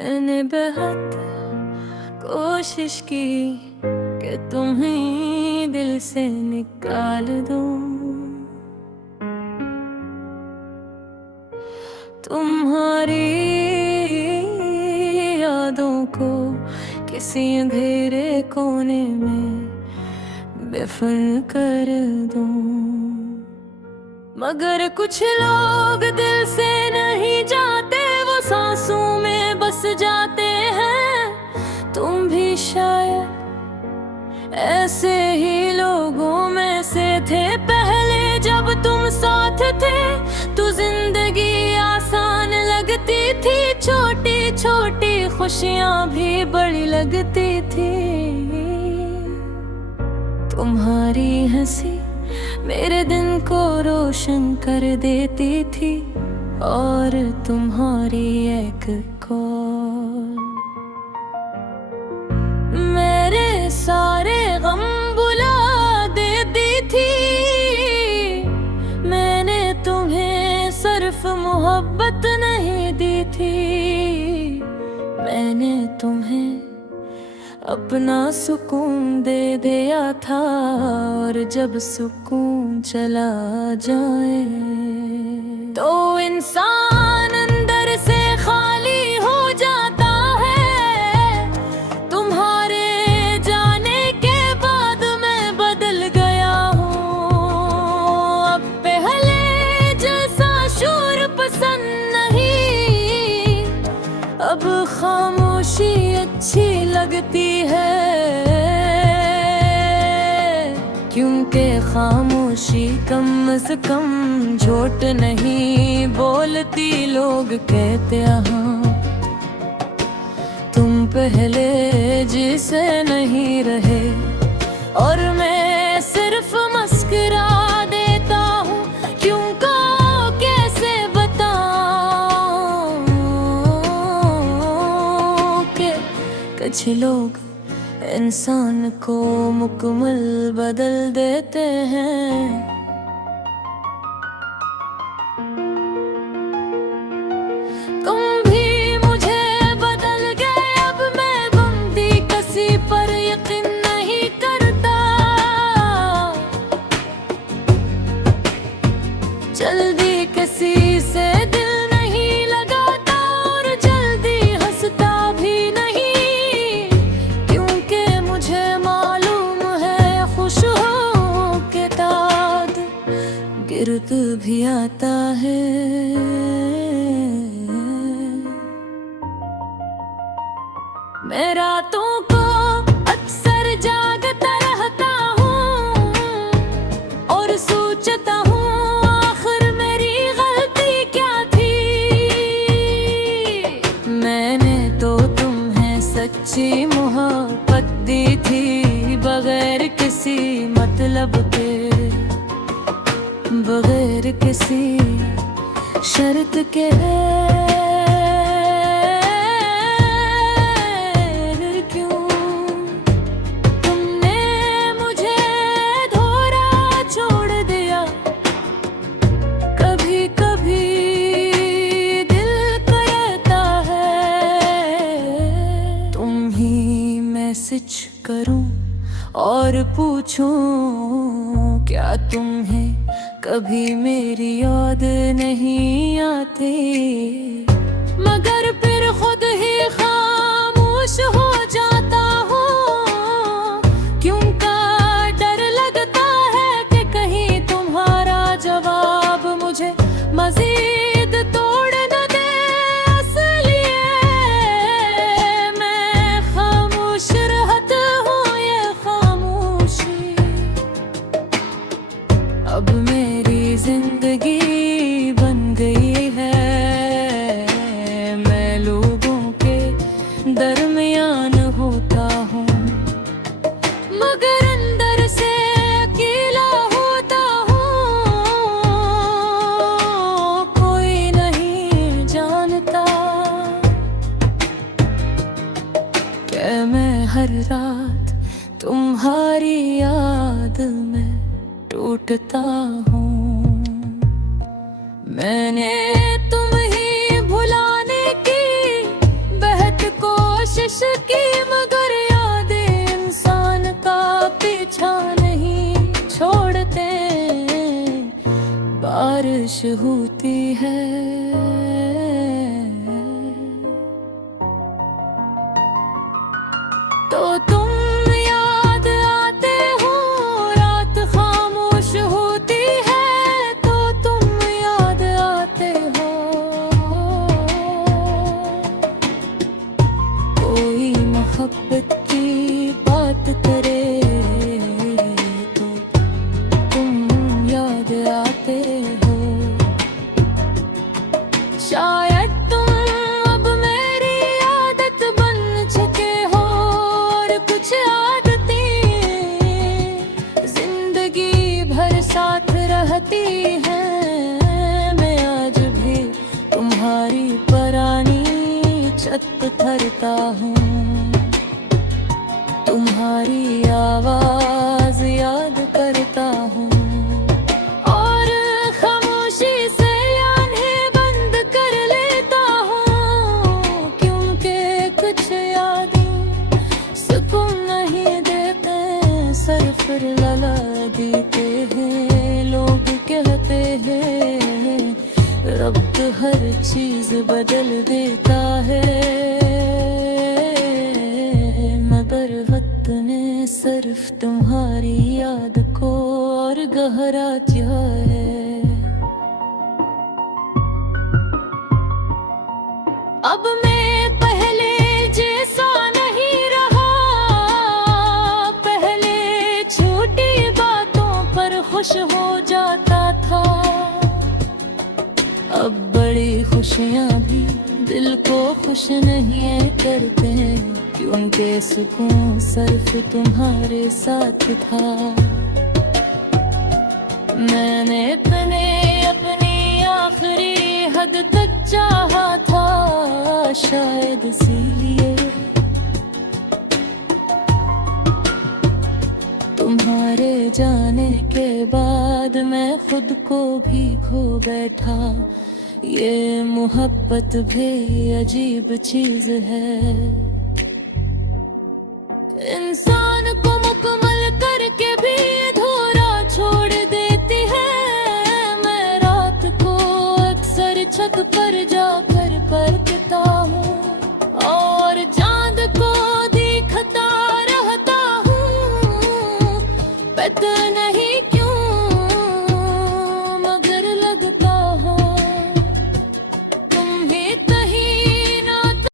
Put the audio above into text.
मैंने बहुत कोशिश की कि तुम्हें दिल से निकाल दूं। तुम्हारी यादों को किसी अंधेरे कोने में बेफर कर दूं। मगर कुछ लोग दिल से नहीं जाते, वो सांसों में बस जाते हैं। तुम भी शायद ऐसे ही लोगों में से थे। पहले जब तुम साथ थे तो जिंदगी आसान लगती थी, छोटी छोटी खुशियां भी बड़ी लगती थी। तुम्हारी हंसी मेरे दिन को रोशन कर देती थी, और तुम्हारी एक कॉल मेरे सारे गम बुला देती थी। मैंने तुम्हें सिर्फ मोहब्बत नहीं दी थी, मैंने तुम्हें अपना सुकून दे दिया था। और जब सुकून चला जाए तो इंसान अंदर से खाली हो जाता है। तुम्हारे जाने के बाद मैं बदल गया हूँ। अब पहले जैसा शोर पसंद नहीं, अब खामोशी अच्छी लगती है। क्योंकि खामोशी कम से कम झूठ नहीं बोलती। लोग कहते हैं तुम पहले जिसे नहीं रहे, और मैं सिर्फ मुस्कुरा देता हूँ। क्यों को कैसे बताऊं कि कुछ लोग इंसान को मुकम्मल बदल देते हैं। तुम भी मुझे बदल गए, अब मैं बंदी किसी पर यकीन नहीं करता। जल्दी किसी से दिल नहीं लगाता, और जल्दी हंसता भी नहीं। क्योंकि मुझे मालूम है खुश हो के बाद गिर्द भी आता है। मैं रातों को अक्सर जागता रहता हूँ और सोचता हूँ आखिर मेरी गलती क्या थी। मैंने तो तुम्हें सच्ची मोहब्बत दी थी, बगैर किसी मतलब के, बगैर किसी शर्त के। मैसेज करूं और पूछूं क्या तुम्हें कभी मेरी याद नहीं आती। मगर फिर खुद ही खामोश हो जाता हूँ। क्यों का डर लगता है कि कहीं तुम्हारा जवाब मुझे मजीद तोड़ न दे। इसलिए मैं खामोश रहता हूँ, ये खामोशी अब मेरी जिंदगी बन गई है। मैं लोगों के दरमियान होता हूँ, मगर अंदर से अकेला होता हूँ। कोई नहीं जानता कि मैं हर रात तुम्हारी याद में टूटता हूँ। मैंने तुम ही भुलाने की होती है। तो तुम याद आते हो, रात खामोश होती है, तो तुम याद आते हो। कोई मोहब्बत की बात करे तो तुम याद आते हो। शायद तुम अब मेरी आदत बन चुके हो, और कुछ आदतें जिंदगी भर साथ रहती हैं। मैं आज भी तुम्हारी पुरानी छत थरता हूँ, तुम्हारी आवाज याद करता हूँ, और खामोशी से आंखें बंद कर लेता हूँ। क्योंकि कुछ यादें सुकून नहीं देते, सर फिर लला देते हैं। लोग कहते हैं रब हर चीज बदल देता है, मगर वक्त ने सिर्फ तुम्हारी याद को और गहरा किया है। अब मैं पहले जैसा नहीं रहा, पहले छोटी बातों पर खुश हो जाता था। अब बड़ी खुशियाँ भी दिल को खुश नहीं करते हैं, क्योंकि सुकून सिर्फ तुम्हारे साथ था। मैंने अपनी आखिरी हद तक चाहा था, शायद इसीलिए तुम्हारे जाने के बाद मैं खुद को भी खो बैठा। ये मोहब्बत भी अजीब चीज है, इंसान को